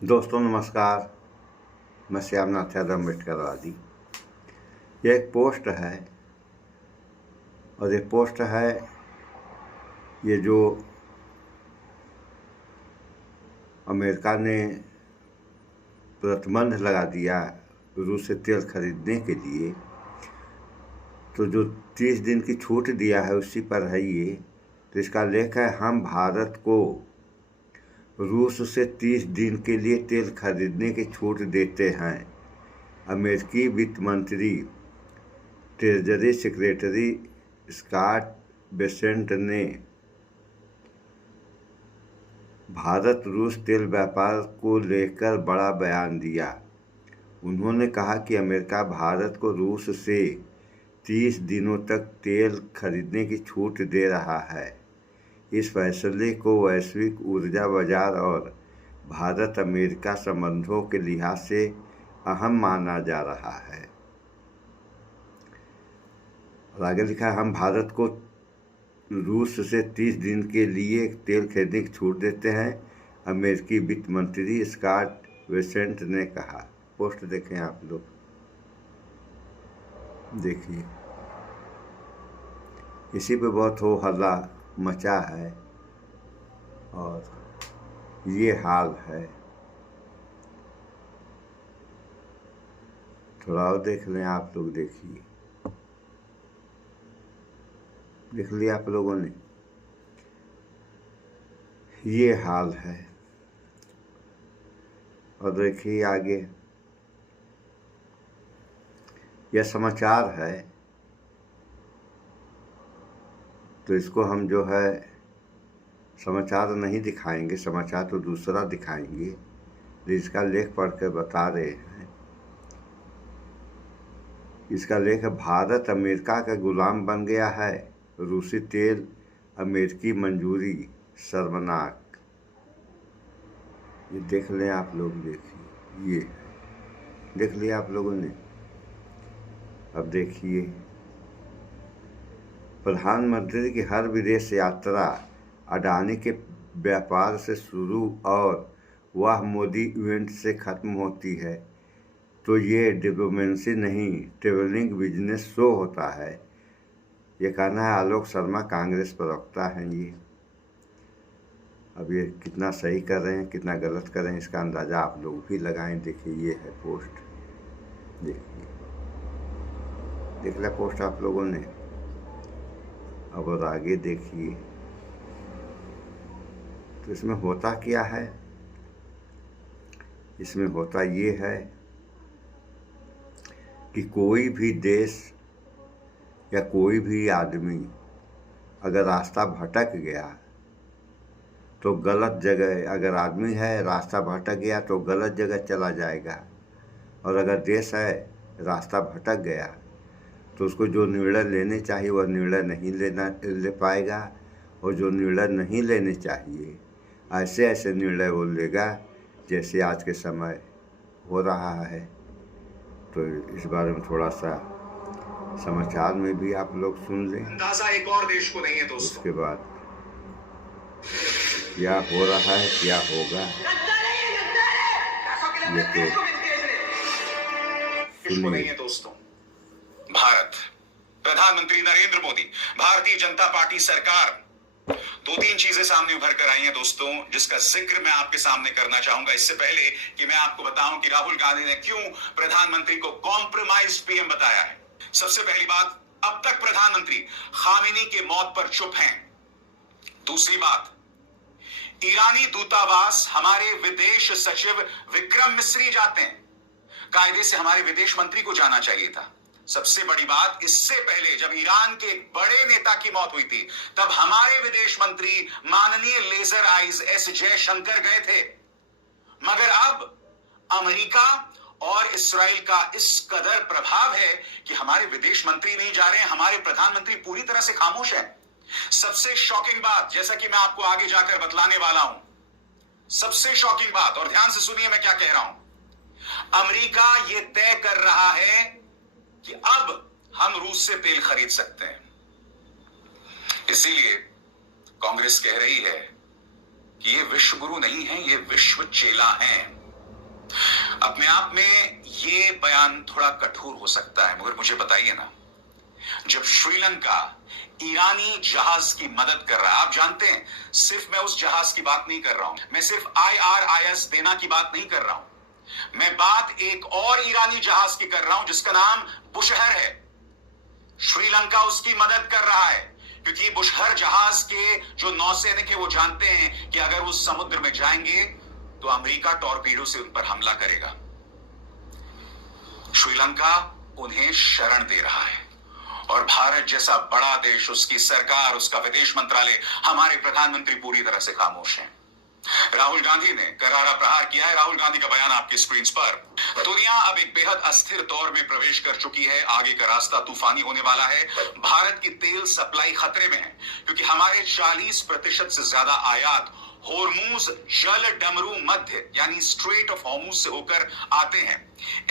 दोस्तों नमस्कार। मैं श्यामनाथ यादव अम्बेडकरवादी। यह एक पोस्ट है और ये पोस्ट है ये जो अमेरिका ने प्रतिबंध लगा दिया रूस से तेल खरीदने के लिए, तो जो 30 दिन की छूट दिया है उसी पर है ये। तो इसका लेख है, हम भारत को रूस से 30 दिन के लिए तेल खरीदने की छूट देते हैं। अमेरिकी वित्त मंत्री ट्रेजरी सेक्रेटरी स्कॉट बेसेंट ने भारत रूस तेल व्यापार को लेकर बड़ा बयान दिया। उन्होंने कहा कि अमेरिका भारत को रूस से 30 दिनों तक तेल खरीदने की छूट दे रहा है। इस फैसले को वैश्विक ऊर्जा बाजार और भारत अमेरिका संबंधों के लिहाज से अहम माना जा रहा है। और आगे लिखा है, हम भारत को रूस से 30 दिन के लिए तेल खरीदने की छूट देते हैं, अमेरिकी वित्त मंत्री स्कॉट बेसेंट ने कहा। पोस्ट देखें आप लोग, देखिए इसी पे बहुत हो हल्ला मचा है और ये हाल है। थोड़ा और देख लें आप लोग, देखिए देख लिया आप लोगों ने, ये हाल है। और देखिए आगे, यह समाचार है तो इसको हम जो है समाचार नहीं दिखाएंगे, समाचार तो दूसरा दिखाएंगे। इसका लेख पढ़ कर बता रहे हैं। इसका लेख है, भारत अमेरिका का गुलाम बन गया है, रूसी तेल अमेरिकी मंजूरी शर्मनाक। ये देख लें आप लोग, देखिए ये देख लिया आप लोगों ने। अब देखिए, प्रधानमंत्री की हर विदेश यात्रा अडानी के व्यापार से शुरू और वह मोदी इवेंट से खत्म होती है, तो ये डिप्लोमेसी नहीं ट्रेवलिंग बिजनेस शो होता है। ये कहना है आलोक शर्मा, कांग्रेस प्रवक्ता हैं ये। अब ये कितना सही कर रहे हैं कितना गलत कर रहे हैं इसका अंदाज़ा आप लोग भी लगाएं। देखिए ये है पोस्ट, देखिए देख लिया पोस्ट आप लोगों ने। अब और आगे देखिए, तो इसमें होता क्या है। इसमें होता ये है कि कोई भी देश या कोई भी आदमी अगर रास्ता भटक गया तो गलत जगह, अगर आदमी है रास्ता भटक गया तो गलत जगह चला जाएगा, और अगर देश है रास्ता भटक गया तो उसको जो निर्णय लेने चाहिए वह निर्णय नहीं ले पाएगा, और जो निर्णय नहीं लेने चाहिए ऐसे ऐसे निर्णय वो लेगा जैसे आज के समय हो रहा है। तो इस बारे में थोड़ा सा समाचार में भी आप लोग सुन लें। अंदाजा एक और देश को नहीं है दोस्तों। उसके बाद क्या हो रहा है क्या होगा ये तो सुनिए। नहीं है दोस्तों, भारत प्रधानमंत्री नरेंद्र मोदी, भारतीय जनता पार्टी सरकार, 2-3 चीजें सामने उभर कर आई हैं दोस्तों, जिसका जिक्र मैं आपके सामने करना चाहूंगा। इससे पहले कि मैं आपको बताऊं कि राहुल गांधी ने क्यों प्रधानमंत्री को कॉम्प्रोमाइज पीएम बताया है। सबसे पहली बात, अब तक प्रधानमंत्री खामेनी के मौत पर चुप हैं। दूसरी बात, ईरानी दूतावास हमारे विदेश सचिव विक्रम मिस्री जाते हैं, कायदे से हमारे विदेश मंत्री को जाना चाहिए था। सबसे बड़ी बात, इससे पहले जब ईरान के एक बड़े नेता की मौत हुई थी तब हमारे विदेश मंत्री माननीय लेजर आइज एस जयशंकर गए थे। मगर अब अमेरिका और इस्राएल का इस कदर प्रभाव है कि हमारे विदेश मंत्री नहीं जा रहे हैं, हमारे प्रधानमंत्री पूरी तरह से खामोश है। सबसे शॉकिंग बात, जैसा कि मैं आपको आगे जाकर बतलाने वाला हूं, सबसे शॉकिंग बात, और ध्यान से सुनिए मैं क्या कह रहा हूं। अमेरिका यह तय कर रहा है कि अब हम रूस से तेल खरीद सकते हैं। इसीलिए कांग्रेस कह रही है कि ये विश्व गुरु नहीं है, ये विश्व चेला हैं। अपने आप में ये बयान थोड़ा कठोर हो सकता है, मगर मुझे बताइए ना, जब श्रीलंका ईरानी जहाज की मदद कर रहा है, आप जानते हैं सिर्फ मैं उस जहाज की बात नहीं कर रहा हूं, मैं सिर्फ IRIS देना की बात नहीं कर रहा हूं, मैं बात एक और ईरानी जहाज की कर रहा हूं जिसका नाम बुशहर है। श्रीलंका उसकी मदद कर रहा है क्योंकि बुशहर जहाज के जो नौसैनिक है वो जानते हैं कि अगर वो समुद्र में जाएंगे तो अमेरिका टॉर्पीडो से उन पर हमला करेगा। श्रीलंका उन्हें शरण दे रहा है और भारत जैसा बड़ा देश, उसकी सरकार, उसका विदेश मंत्रालय, हमारे प्रधानमंत्री पूरी तरह से खामोश हैं। राहुल गांधी ने करारा प्रहार किया है। राहुल गांधी का बयान आपकी स्क्रीन पर। दुनिया अब एक बेहद अस्थिर दौर में प्रवेश कर चुकी है। आगे का रास्ता तूफानी होने वाला है। भारत की तेल सप्लाई खतरे में है क्योंकि हमारे 40% से ज्यादा आयात होर्मुज जल डमरू मध्य यानी स्ट्रेट ऑफ हॉर्मुज से होकर आते हैं।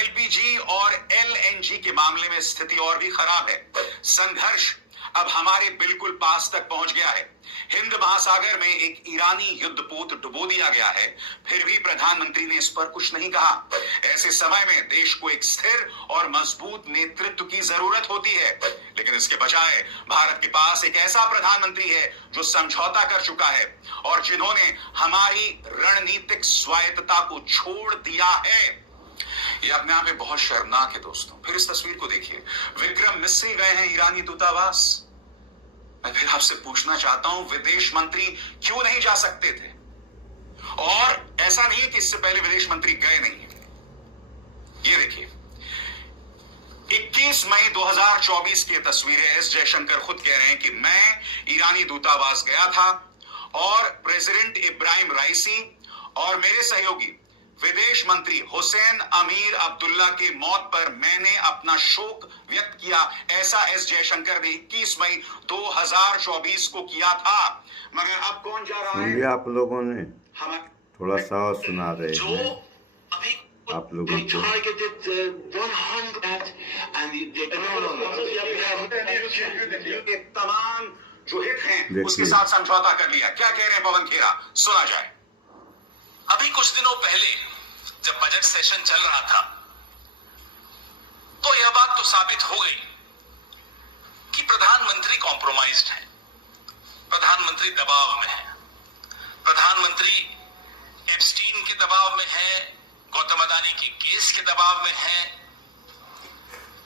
LPG और LNG के मामले में स्थिति और भी खराब है। संघर्ष अब हमारे बिल्कुल पास तक पहुंच गया है। हिंद महासागर में एक ईरानी युद्धपोत डुबो दिया गया है, फिर भी प्रधानमंत्री ने इस पर कुछ नहीं कहा। ऐसे समय में देश को एक स्थिर और मजबूत नेतृत्व की जरूरत होती है, लेकिन इसके बजाय भारत के पास एक ऐसा प्रधानमंत्री है जो समझौता कर चुका है और जिन्होंने हमारी रणनीतिक स्वायत्तता को छोड़ दिया है। यह अपने आप में बहुत शर्मनाक है दोस्तों। फिर इस तस्वीर को देखिए, विक्रम मिस्री गए हैं ईरानी दूतावास। मैं फिर आपसे पूछना चाहता हूं, विदेश मंत्री क्यों नहीं जा सकते थे? और ऐसा नहीं है कि इससे पहले विदेश मंत्री गए नहीं है। ये देखिए 21 मई 2024 की तस्वीरें। एस जयशंकर खुद कह रहे हैं कि मैं ईरानी दूतावास गया था और प्रेसिडेंट इब्राहिम राइसी और मेरे सहयोगी विदेश मंत्री हुसैन अमीर अब्दुल्ला की मौत पर मैंने अपना शोक व्यक्त किया। ऐसा एस जयशंकर ने 21 मई 2024 को किया था। मगर अब कौन जा रहा है? आप लोगों ने थोड़ा सा सुना रहे हैं आप लोगों को। तमाम जो हित हैं उसके साथ समझौता कर लिया। क्या कह रहे हैं पवन खेरा, सुना जाए। अभी कुछ दिनों पहले जब बजट सेशन चल रहा था तो यह बात तो साबित हो गई कि प्रधानमंत्री कॉम्प्रोमाइज्ड है, प्रधानमंत्री दबाव में है, प्रधानमंत्री एप्स्टीन के दबाव में है, गौतम अदानी के केस के दबाव में है।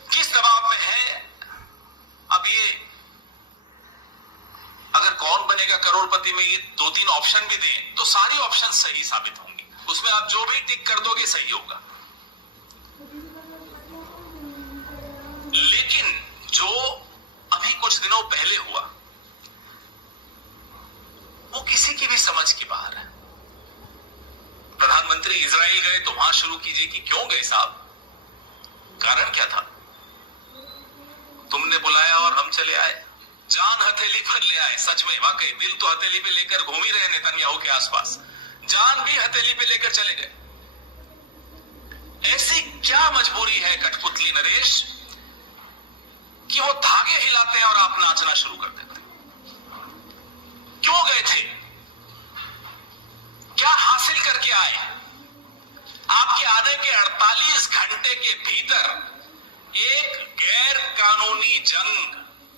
किस दबाव में है? अब ये अगर कौन बनेगा करोड़पति में ये 2-3 ऑप्शन भी दें तो सारी ऑप्शन सही साबित होंगी। उसमें आप जो भी टिक कर दोगे सही होगा। लेकिन जो अभी कुछ दिनों पहले हुआ वो किसी की भी समझ के बाहर है। प्रधानमंत्री इजराइल गए तो वहां शुरू कीजिए कि क्यों गए साहब, कारण क्या था? तुमने बुलाया और हम चले आए, जान हथेली पर ले आए। सच में वाकई दिल तो हथेली पे लेकर घूम ही रहे नेतन्याहू के आसपास, जान भी हथेली पे लेकर चले गए। ऐसी क्या मजबूरी है कठपुतली नरेश कि वो धागे हिलाते हैं और आप नाचना शुरू कर देते? क्यों गए थे? क्या हासिल करके आए? आपके आने के 48 घंटे के भीतर एक गैर कानूनी जंग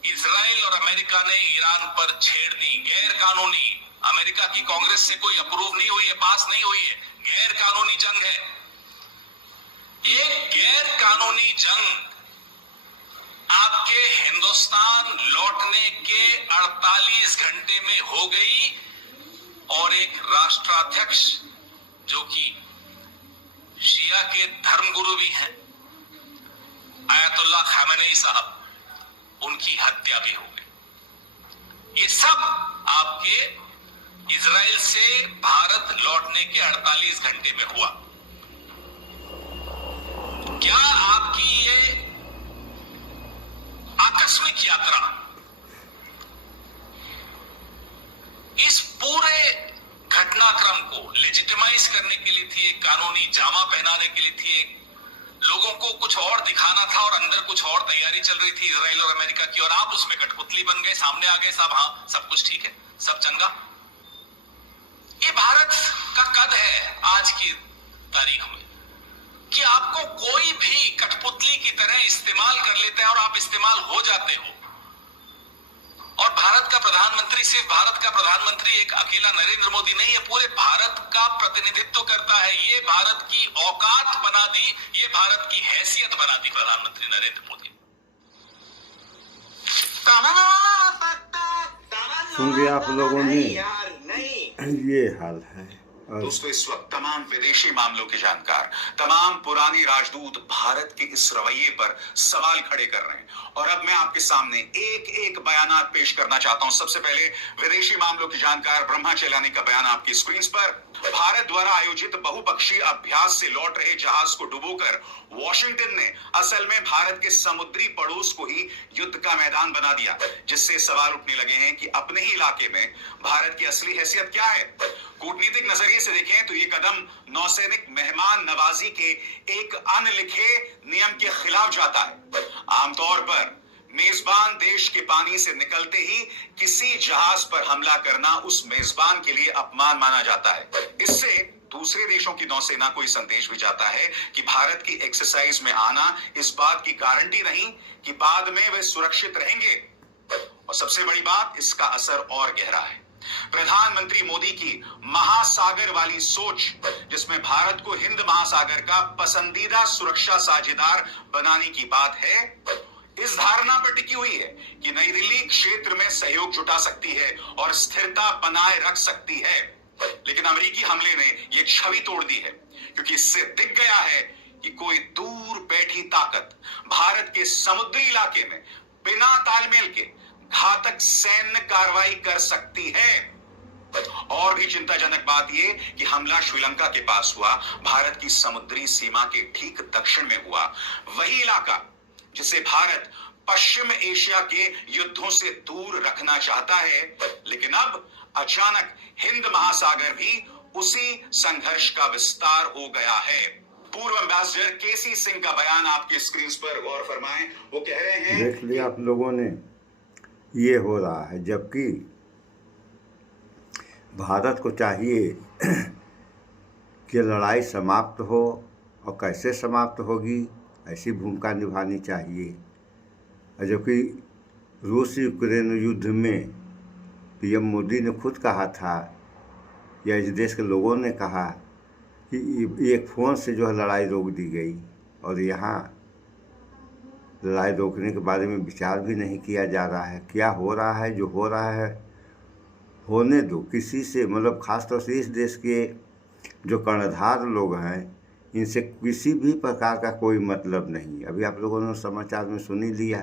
इजराइल और अमेरिका ने ईरान पर छेड़ दी। गैर कानूनी, अमेरिका की कांग्रेस से कोई अप्रूव नहीं हुई है, पास नहीं हुई है, गैर कानूनी जंग है। एक गैर कानूनी जंग आपके हिंदुस्तान लौटने के 48 घंटे में हो गई और एक राष्ट्राध्यक्ष जो कि शिया के धर्मगुरु भी हैं, आयतुल्लाह खामेनी साहब, उनकी हत्या भी हो गई। ये सब आपके इजराइल से भारत लौटने के 48 घंटे में हुआ। क्या आपकी ये आकस्मिक यात्रा इस पूरे घटनाक्रम को लेजिटिमाइज करने के लिए थी, एक कानूनी जामा पहनाने के लिए थी, एक लोगों को कुछ और दिखाना था और अंदर कुछ और तैयारी चल रही थी इजराइल और अमेरिका की, और आप उसमें कठपुतली बन गए, सामने आ गए साहब, हाँ सब कुछ ठीक है, सब चंगा। ये भारत का कद है आज की तारीख में। कि आपको कोई भी कठपुतली की तरह इस्तेमाल कर लेता है और आप इस्तेमाल हो जाते हो। और भारत का प्रधानमंत्री सिर्फ भारत का प्रधानमंत्री एक अकेला नरेंद्र मोदी नहीं है, पूरे भारत का प्रतिनिधित्व करता है। ये भारत की औकात बना दी, ये भारत की हैसियत बना दी प्रधानमंत्री नरेंद्र मोदी। सुन लिया आप लोगों ने, ये हाल है। दोस्तों, इस वक्त तमाम विदेशी मामलों के जानकार, तमाम पुरानी राजदूत भारत के इस रवैये पर सवाल खड़े कर रहे हैं और अब मैं आपके सामने एक एक बयानात पेश करना चाहता हूं। सबसे पहले विदेशी मामलों की जानकार ब्रह्मा चेलानी का बयान आपकी स्क्रीन पर। भारत द्वारा आयोजित बहुपक्षीय अभ्यास से लौट रहे जहाज को डुबोकर वॉशिंगटन ने असल में भारत के समुद्री पड़ोस को ही युद्ध का मैदान बना दिया, जिससे सवाल उठने लगे हैं कि अपने ही इलाके में भारत की असली हैसियत क्या है। कूटनीतिक नजरिए से देखें तो ये कदम नौसैनिक मेहमान नवाजी के एक अनलिखे नियम के खिलाफ जाता है। आमतौर पर मेजबान देश के पानी से निकलते ही किसी जहाज पर हमला करना उस मेजबान के लिए अपमान माना जाता है। इससे दूसरे देशों की नौसेना को यह संदेश भी जाता है कि भारत की एक्सरसाइज में आना इस बात की गारंटी नहीं कि बाद में वे सुरक्षित रहेंगे। और सबसे बड़ी बात, इसका असर और गहरा है। प्रधानमंत्री मोदी की महासागर वाली सोच, जिसमें भारत को हिंद महासागर का पसंदीदा सुरक्षा साझेदार बनाने की बात है, इस धारणा पर टिकी हुई है कि नई दिल्ली क्षेत्र में सहयोग जुटा सकती है और स्थिरता बनाए रख सकती है। लेकिन अमेरिकी हमले ने यह छवि तोड़ दी है, क्योंकि इससे दिख गया है कि कोई दूर बैठी ताकत भारत के समुद्री इलाके में बिना तालमेल के घातक सैन्य कार्रवाई कर सकती है। और भी चिंताजनक बात यह कि हमला श्रीलंका के पास हुआ, भारत की समुद्री सीमा के ठीक दक्षिण में हुआ, वही इलाका जिसे भारत पश्चिम एशिया के युद्धों से दूर रखना चाहता है। लेकिन अब अचानक हिंद महासागर भी उसी संघर्ष का विस्तार हो गया है। पूर्व एम्बेसडर केसी सिंह का बयान आपकी स्क्रीन पर गौर फरमाएं। वो कह रहे हैं, देख लिया आप लोगों ने, ये हो रहा है। जबकि भारत को चाहिए कि लड़ाई समाप्त हो, और कैसे समाप्त होगी ऐसी भूमिका निभानी चाहिए। जबकि रूस यूक्रेन युद्ध में पीएम मोदी ने खुद कहा था, या इस देश के लोगों ने कहा कि एक फ़ोन से जो है लड़ाई रोक दी गई, और यहाँ लड़ाई रोकने के बारे में विचार भी नहीं किया जा रहा है। क्या हो रहा है? जो हो रहा है होने दो। किसी से, मतलब ख़ासतौर से इस देश के जो कर्णधार लोग हैं, इनसे किसी भी प्रकार का कोई मतलब नहीं। अभी आप लोगों ने समाचार में सुन ही लिया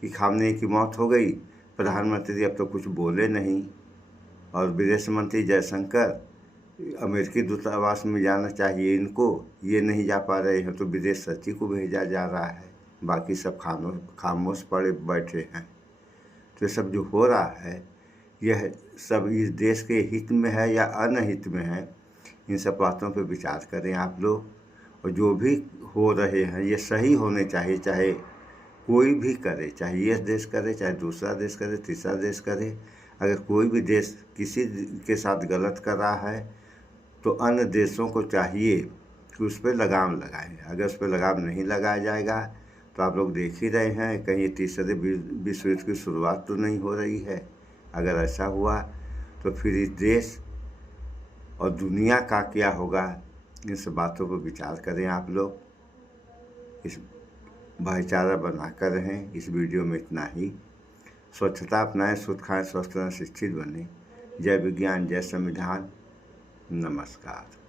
कि खामनेई की मौत हो गई, प्रधानमंत्री अब तो कुछ बोले नहीं, और विदेश मंत्री जयशंकर अमेरिकी दूतावास में जाना चाहिए इनको, ये नहीं जा पा रहे हैं, तो विदेश सचिव को भेजा जा रहा है। बाकी सब खामोश पड़े बैठे हैं। तो सब जो हो रहा है, यह सब इस देश के हित में है या अनहित में है, इन सब बातों पर विचार करें आप लोग। और जो भी हो रहे हैं ये सही होने चाहिए, चाहे कोई भी करे, चाहे ये देश करे, चाहे दूसरा देश करे, तीसरा देश करे। अगर कोई भी देश किसी के साथ गलत कर रहा है तो अन्य देशों को चाहिए कि उस पर लगाम लगाएं। अगर उस पर लगाम नहीं लगाया जाएगा तो आप लोग देख ही रहे हैं, कहीं तीसरे विश्व युद्ध की शुरुआत तो नहीं हो रही है। अगर ऐसा हुआ तो फिर इस देश और दुनिया का क्या होगा, इन सब बातों पर विचार करें आप लोग। इस भाईचारा बनाकर रहें। इस वीडियो में इतना ही। स्वच्छता अपनाएं, शुद्ध खाएं, स्वस्थ रहें, शिक्षित बने। जय विज्ञान, जय संविधान। नमस्कार।